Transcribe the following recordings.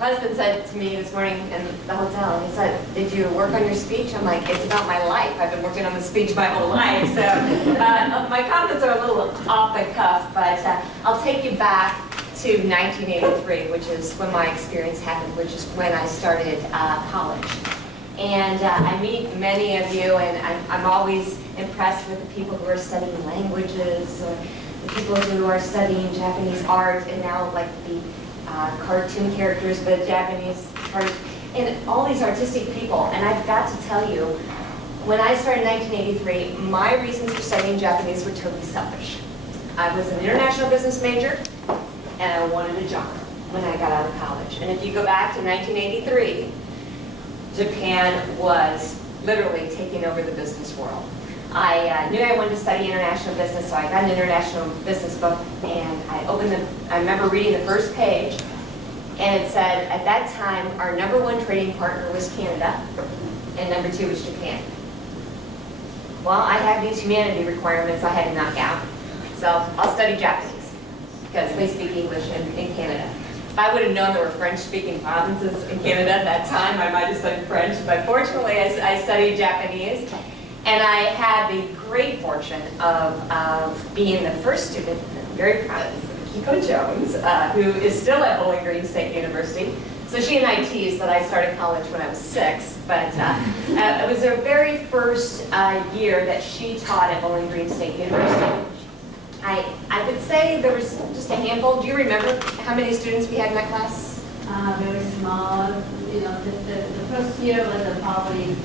husband said to me this morning in the hotel, he said, "Did you work on your speech?" I'm like, "It's about my life. I've been working on the speech my whole life." So my comments are a little off the cuff, but I'll take you back to 1983, which is when my experience happened, which is when I started college. And I meet many of you, and I'm always impressed with the people who are studying languages, or the people who are studying Japanese art, and now like the cartoon characters, the Japanese art, and all these artistic people. And I've got to tell you, when I started in 1983, my reasons for studying Japanese were totally selfish. I was an international business major, and I wanted a job when I got out of college. And if you go back to 1983, Japan was literally taking over the business world. I knew I wanted to study international business, so I got an international business book, and I remember reading the first page, and it said, at that time, our #1 trading partner was Canada, and #2 was Japan. Well, I had these humanity requirements I had to knock out, so I'll study Japanese, because they speak English in Canada. If I would have known there were French-speaking provinces in Canada at that time, I might have studied French, but fortunately I studied Japanese. And I had the great fortune of being the first student, I'm very proud of Kiko Jones, who is still at Bowling Green State University. So she and I teased that I started college when I was 6, but it was her very first year that she taught at Bowling Green State University. I would say there was just a handful. Do you remember how many students we had in that class? Very small. You know, the first year was probably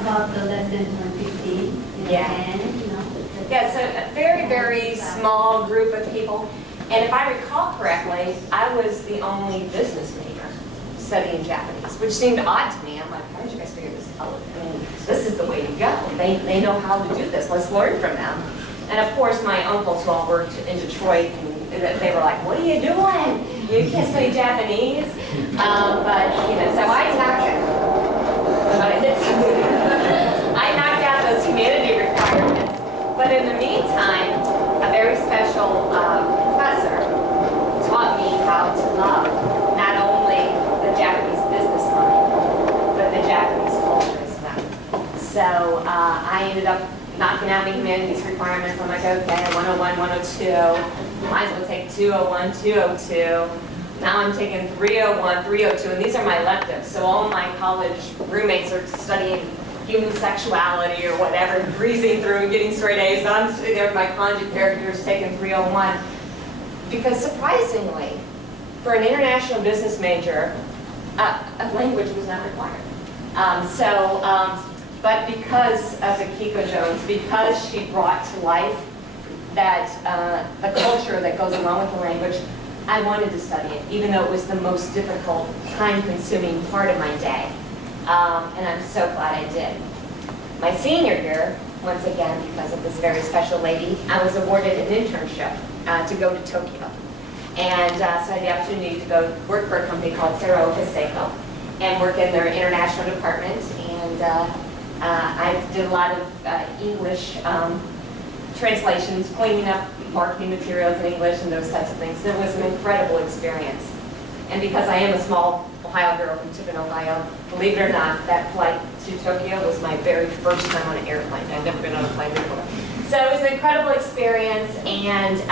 about the less than 15. Yeah. 10, you know. Yeah, so a very, very small group of people. And if I recall correctly, I was the only business major studying Japanese, which seemed odd to me. I'm like, how did you guys figure this out? I mean, this is the way to go. They know how to do this. Let's learn from them. And of course, my uncles who all worked in Detroit, and they were like, "What are you doing? You can't study Japanese." But, you know, so I knocked it. I knocked out those humanity requirements. But in the meantime, a very special professor taught me how to love not only the Japanese business mind, but the Japanese culture as well. So I ended up knocking out the humanities requirements. I'm like, okay, 101, 102. Might as well take 201, 202. Now I'm taking 301, 302, and these are my electives. So all my college roommates are studying human sexuality or whatever, breezing through and getting straight A's. I'm sitting there with my conjugate characters taking 301. Because surprisingly, for an international business major, a language was not required. But because of the Kiko Jones, because she brought to life that the culture that goes along with the language, I wanted to study it, even though it was the most difficult, time-consuming part of my day. And I'm so glad I did. My senior year, once again, because of this very special lady, I was awarded an internship to go to Tokyo. And so I had the opportunity to go work for a company called Taro Hiseko and work in their international department. And I did a lot of English translations, cleaning up marketing materials in English and those types of things. And it was an incredible experience. And because I am a small Ohio girl from Tiffin, Ohio, believe it or not, that flight to Tokyo was my very first time on an airplane. I'd never been on a plane before. So it was an incredible experience, and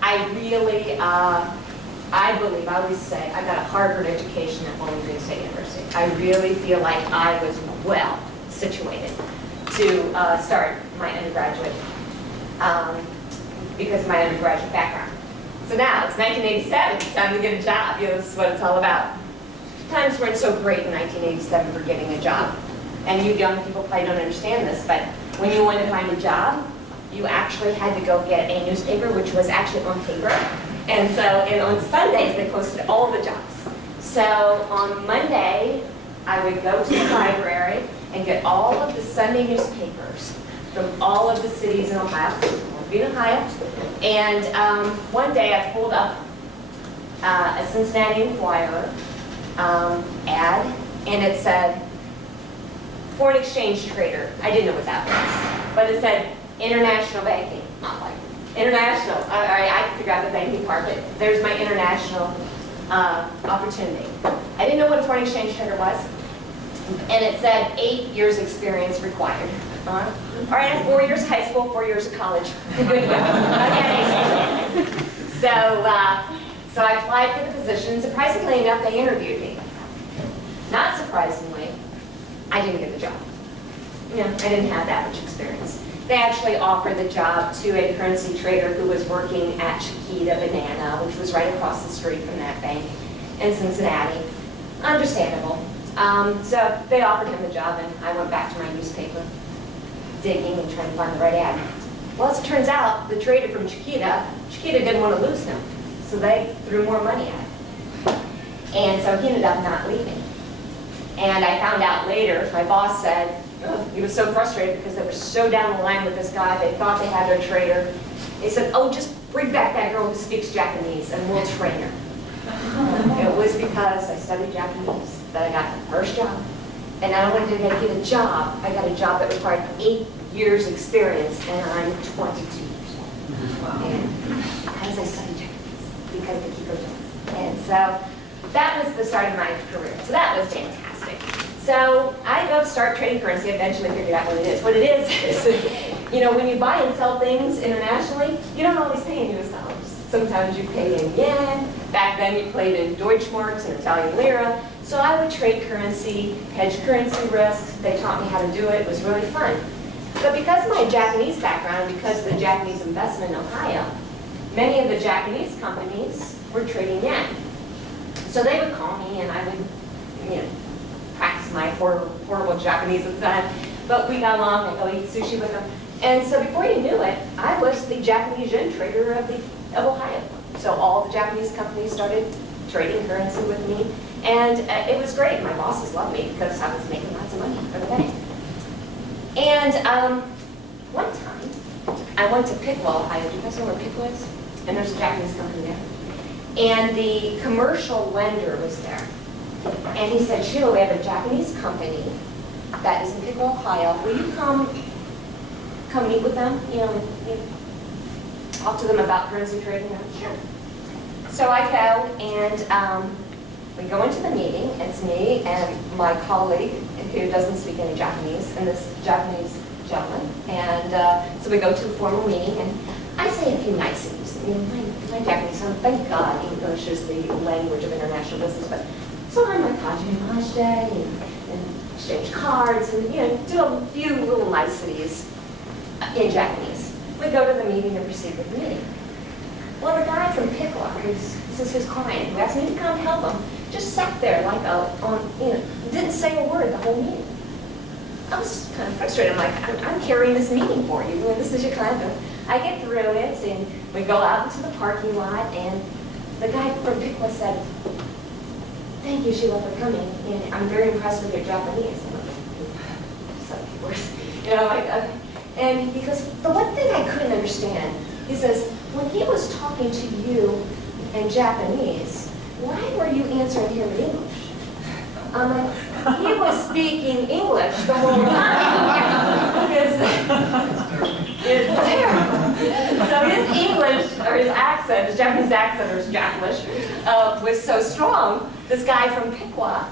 I really, I believe, I always say, I got a Harvard education at Bowling Green State University. I really feel like I was well situated to start my undergraduate because of my undergraduate background. So now, it's 1987, it's time to get a job. You know, this is what it's all about. Times weren't so great in 1987 for getting a job. And you young people probably don't understand this, but when you wanted to find a job, you actually had to go get a newspaper, which was actually on paper. And so, and on Sundays, they posted all the jobs. So on Monday, I would go to the library and get all of the Sunday newspapers from all of the cities in Ohio, in Ohio. And one day I pulled up a Cincinnati Enquirer ad, and it said, foreign exchange trader. I didn't know what that was, but it said international banking. I'm like, international. All right, I can figure out the banking part, but there's my international opportunity. I didn't know what a foreign exchange trader was, and it said 8 years experience required. All right, 4 years of high school, 4 years of college. Good to go. Okay. So I applied for the position. Surprisingly enough, they interviewed me. Not surprisingly, I didn't get the job. I didn't have that much experience. They actually offered the job to a currency trader who was working at Chiquita Banana, which was right across the street from that bank in Cincinnati. Understandable. So they offered him the job, and I went back to my newspaper, digging and trying to find the right ad. Well, as it turns out, the trader from Chiquita didn't want to lose him, so they threw more money at him. And so he ended up not leaving. And I found out later, my boss said, he was so frustrated because they were so down the line with this guy, they thought they had their trader. They said, oh, just bring back that girl who speaks Japanese and we'll train her. It was because I studied Japanese that I got the first job. And not only did I get a job, I got a job that required 8 years experience, and I'm 22 years old. Wow. And because I studied Japanese, because of the Kiko Jones. And so that was the start of my career. So that was fantastic. So I go to start trading currency, eventually figured out what it is. What it is, when you buy and sell things internationally, you don't always pay in US dollars. Sometimes you pay in yen. Back then you played in Deutschmarks and Italian lira. So I would trade currency, hedge currency risks. They taught me how to do it. It was really fun. But because of my Japanese background, because of the Japanese investment in Ohio, many of the Japanese companies were trading yen. So they would call me and I would, practice my horrible Japanese at the time. But we got along. I'd go eat sushi with them. And so before you knew it, I was the Japanese yen trader of Ohio. So all the Japanese companies started trading currency with me. And it was great. My bosses loved me because I was making lots of money for the bank. And one time, I went to Piqua, Ohio. Do you guys know where Piqua is? And there's a Japanese company there. And the commercial lender was there. And he said, Sheila, we have a Japanese company that is in Piqua, Ohio. Will you come meet with them? Talk to them about currency trading? Sure. So I go, and we go into the meeting. It's me and my colleague, who doesn't speak any Japanese, and this Japanese gentleman. And so we go to a formal meeting, and I say a few niceties. My Japanese, thank God English is the language of international business, but so I'm like, hajimemashite, and exchange cards, and do a few little niceties in Japanese. We go to the meeting and proceed with the meeting. Well, the guy from Piqua, this is his client, who asked me to come help him, just sat there like didn't say a word the whole meeting. I was kind of frustrated. I'm like, I'm carrying this meeting for you. This is your client. I get through it, and we go out into the parking lot, and the guy from Piqua said, thank you, Sheila, for coming, and I'm very impressed with your Japanese. Okay. And he goes, the one thing I couldn't understand, he says, when he was talking to you in Japanese, why were you answering him in English? I'm like, he was speaking English the whole time. It's terrible. So his English, or his accent, his Japanese accent, or his Japanese, was so strong, this guy from Piqua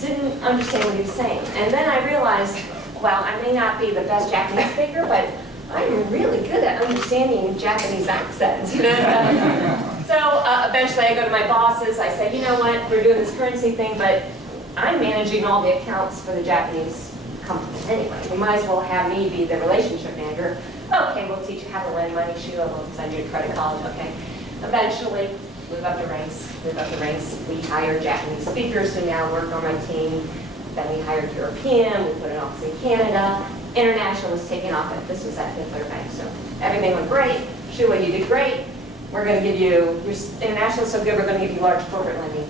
didn't understand what he was saying. And then I realized, well, I may not be the best Japanese speaker, but I'm really good at understanding Japanese accents. So eventually I go to my bosses, I say, you know what, we're doing this currency thing, but I'm managing all the accounts for the Japanese companies anyway. You might as well have me be the relationship manager. Okay, we'll teach you how to lend money, Sheila, we'll send you to credit college, okay. Eventually, move up the ranks. We hired Japanese speakers who now work on my team. Then we hired European, we put an office in Canada. International was taken off, but this was at Fifth Third Bank, so everything went great. Sheila, you did great. We're going to give you, your international is so good, we're going to give you large corporate lending.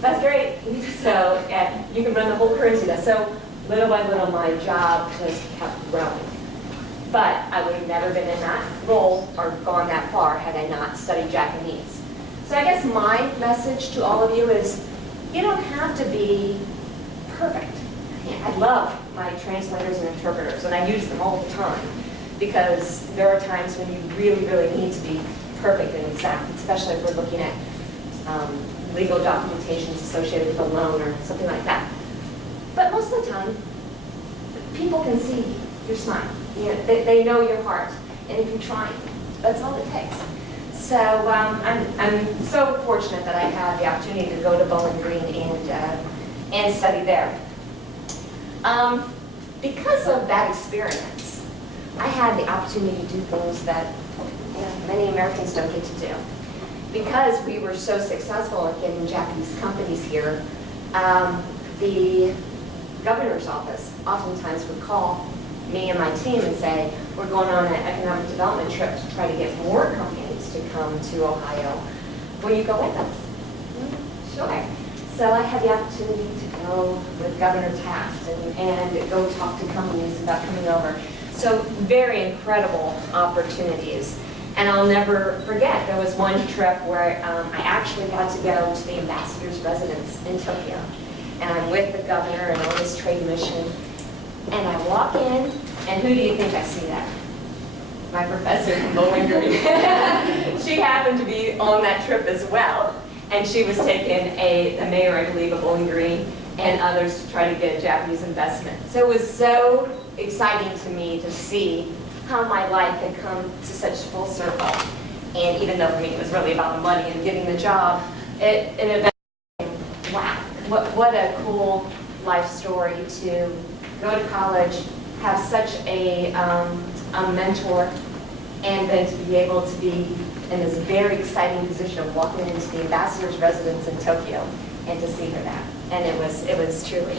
That's great. So yeah, you can run the whole currency desk. So little by little, my job just kept growing. But I would have never been in that role or gone that far had I not studied Japanese. So I guess my message to all of you is, you don't have to be perfect. I love my translators and interpreters, and I use them all the time because there are times when you really, really need to be perfect and exact, especially if we're looking at legal documentations associated with a loan or something like that. But most of the time, people can see your smile. You know, they know your heart, and if you're trying, that's all it takes. So I'm so fortunate that I had the opportunity to go to Bowling Green and study there. Because of that experience, I had the opportunity to do things that many Americans don't get to do. Because we were so successful at getting Japanese companies here, the governor's office oftentimes would call me and my team and say, we're going on an economic development trip to try to get more companies to come to Ohio. Will you go with us? Sure. So I had the opportunity to go with Governor Taft and go talk to companies about coming over. So very incredible opportunities. And I'll never forget, there was one trip where I actually got to go to the ambassador's residence in Tokyo. And I'm with the governor and on his trade mission. And I walk in, and who do you think I see there? My professor from Bowling Green. She happened to be on that trip as well. And she was taking the mayor, I believe, of Bowling Green and others to try to get Japanese investment. So it was so exciting to me to see how my life had come to such full circle. And even though for me it was really about the money and getting the job, it eventually, wow, what a cool life story to go to college, have such a mentor, and then to be able to be in this very exciting position of walking into the ambassador's residence in Tokyo and to see her there. And it was truly